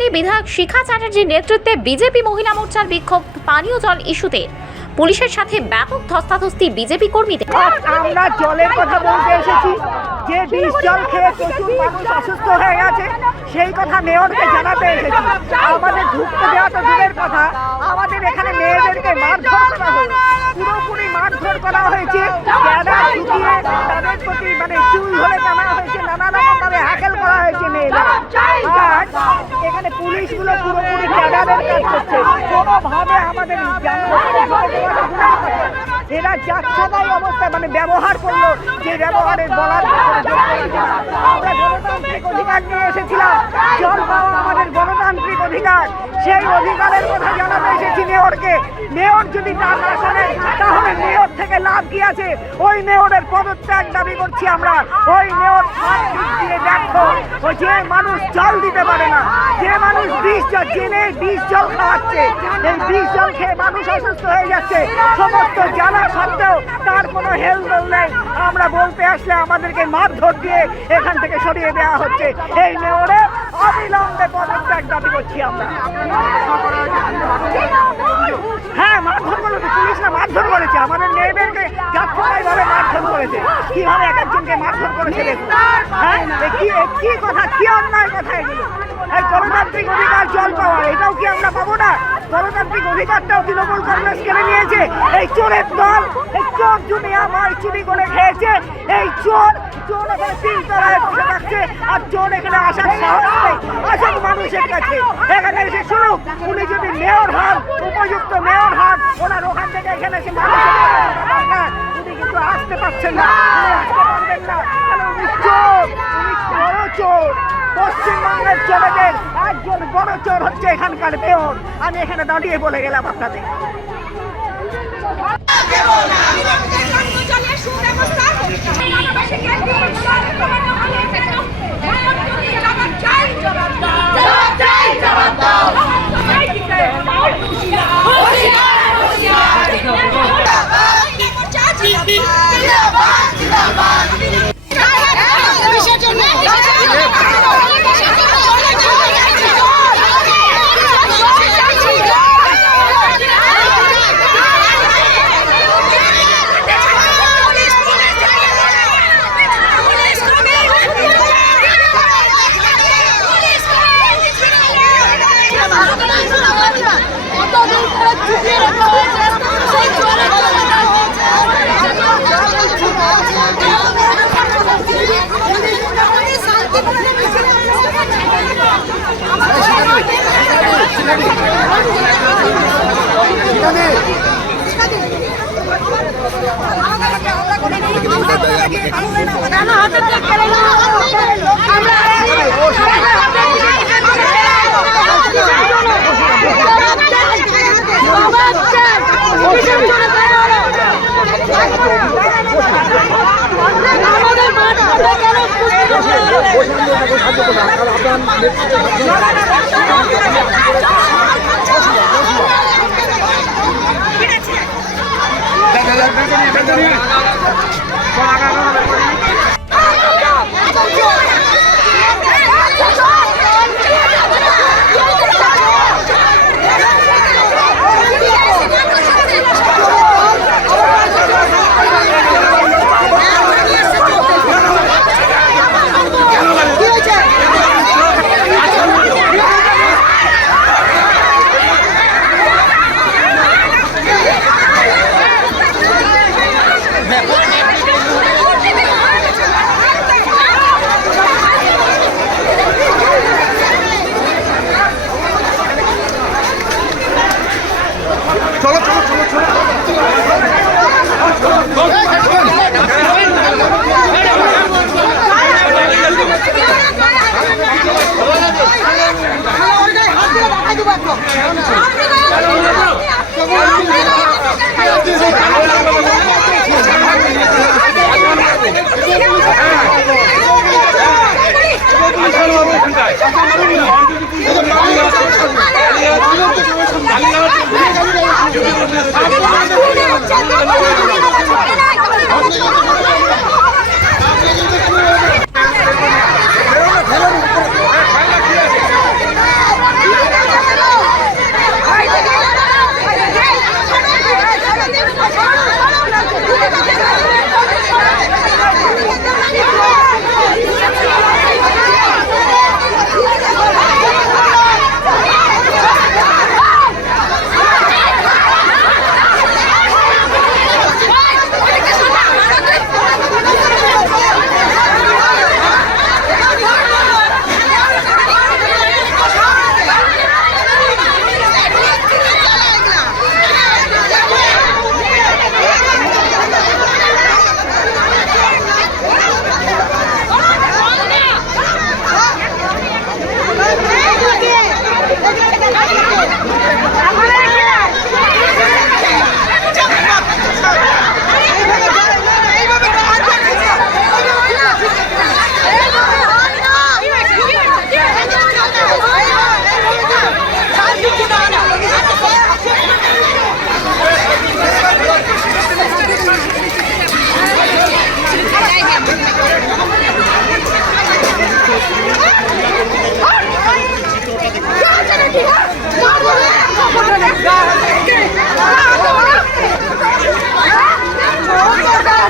সামনে বিধায়ক শিখা চ্যাটার্জির নেতৃত্বে বিজেপি মহিলা মোর্চার বিক্ষোভ পানীয় জল ইস্যুতে পুলিশের সাথে ব্যাপক ধস্তাধস্তি বিজেপি কর্মীদের। আমরা জলের কথা বলতে এসেছি, যে বিষ জল খেয়ে প্রচুর মানুষ অসুস্থ হয়ে গেছে সেই কথা মেয়রকে জানাতে এসেছি। আমাদের ঢুকতে দেওয়া তো দূরের কথা, আমাদের এখানে মেয়েদেরকে মারধর করা হয়েছে, পুরোপুরি মারধর করা হয়েছে, তাদের প্রতি মানে চুল ধরে টানা হয়েছে, নানা রকম ভাবে হ্যাকেল করা হয়েছে মেয়েদের। আর এখানে পুলিশগুলো পুরোপুরি ক্যাডারের কাজ করছে, কোনোভাবে আমাদের এরা যাচ্ছে তাই অবস্থায় মানে ব্যবহার করলো, যে ব্যবহারের বলার আমরা গণতান্ত্রিক অধিকার নিয়ে এসেছিলাম, জল পাওয়া আমাদের গণতান্ত্রিক অধিকার, সেই অধিকারের কথা জানাতে এসেছি মেয়রকে। মেয়র যদি তা না শোনে তাহলে মেয়র থেকে লাভ কি আছে? ওই মেয়রের পদত্যাগ দাবি করছি আমরা। ওই মেয়র দিয়ে দেখো, ওই যে মানুষ জল দিতে পারে না, যে মানুষ বিষ জল জেনে বিষ জল খাওয়াচ্ছে, এই বিষ জল খেয়ে মানুষ অসুস্থ হয়ে যাচ্ছে, সমস্ত জানা সত্ত্বেও তার কোনো হেলদোল নেই। আমরা বলতে আসলে আমাদেরকে মারধর দিয়ে এখান থেকে সরিয়ে দেওয়া হচ্ছে। এই মেয়রে অবিলম্বে পদত্যাগ দাবি করছি আমরা। হ্যাঁ, মারধর করেছে, পুলিশরা মারধর করেছে, আমাদের মেয়েদেরকে যাচ্ছেভাবে মারধর করেছে। কিভাবে এক একজনকে মারধর করেছে দেখুন। হ্যাঁ, কি কথা, কি অন্যায় কথা এগুলো? এই গণতান্ত্রিক অধিকার জল পাওয়া, এটাও কি আমরা পাবো না? গণতান্ত্রিক অধিকারটাও তৃণমূল কংগ্রেস কেড়ে নিয়েছে। এই চোরের দল, এই চোর দুনিয়া মাল চুরি করে খেয়েছে, এই চোর এখানে তিনতলায় বসে থাকছে, আর চোর এখানে আসার সাহস নেই। আসুন মানুষের কাছে, এখানে এসে শুনুক। উনি যদি মেয়র হন, উপযুক্ত মেয়র হন, ওনার ওখান থেকে এখানে এসে মানুষের উনি কিন্তু আসতে পারছেন না, উনি চোর, উনি বড় চোর। পশ্চিমবঙ্গের চোরেদের একজন বড় চোর হচ্ছে এখানকার মেয়র। আমি এখানে দাঁড়িয়ে বলে গেলাম আপনাদের।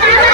Hey!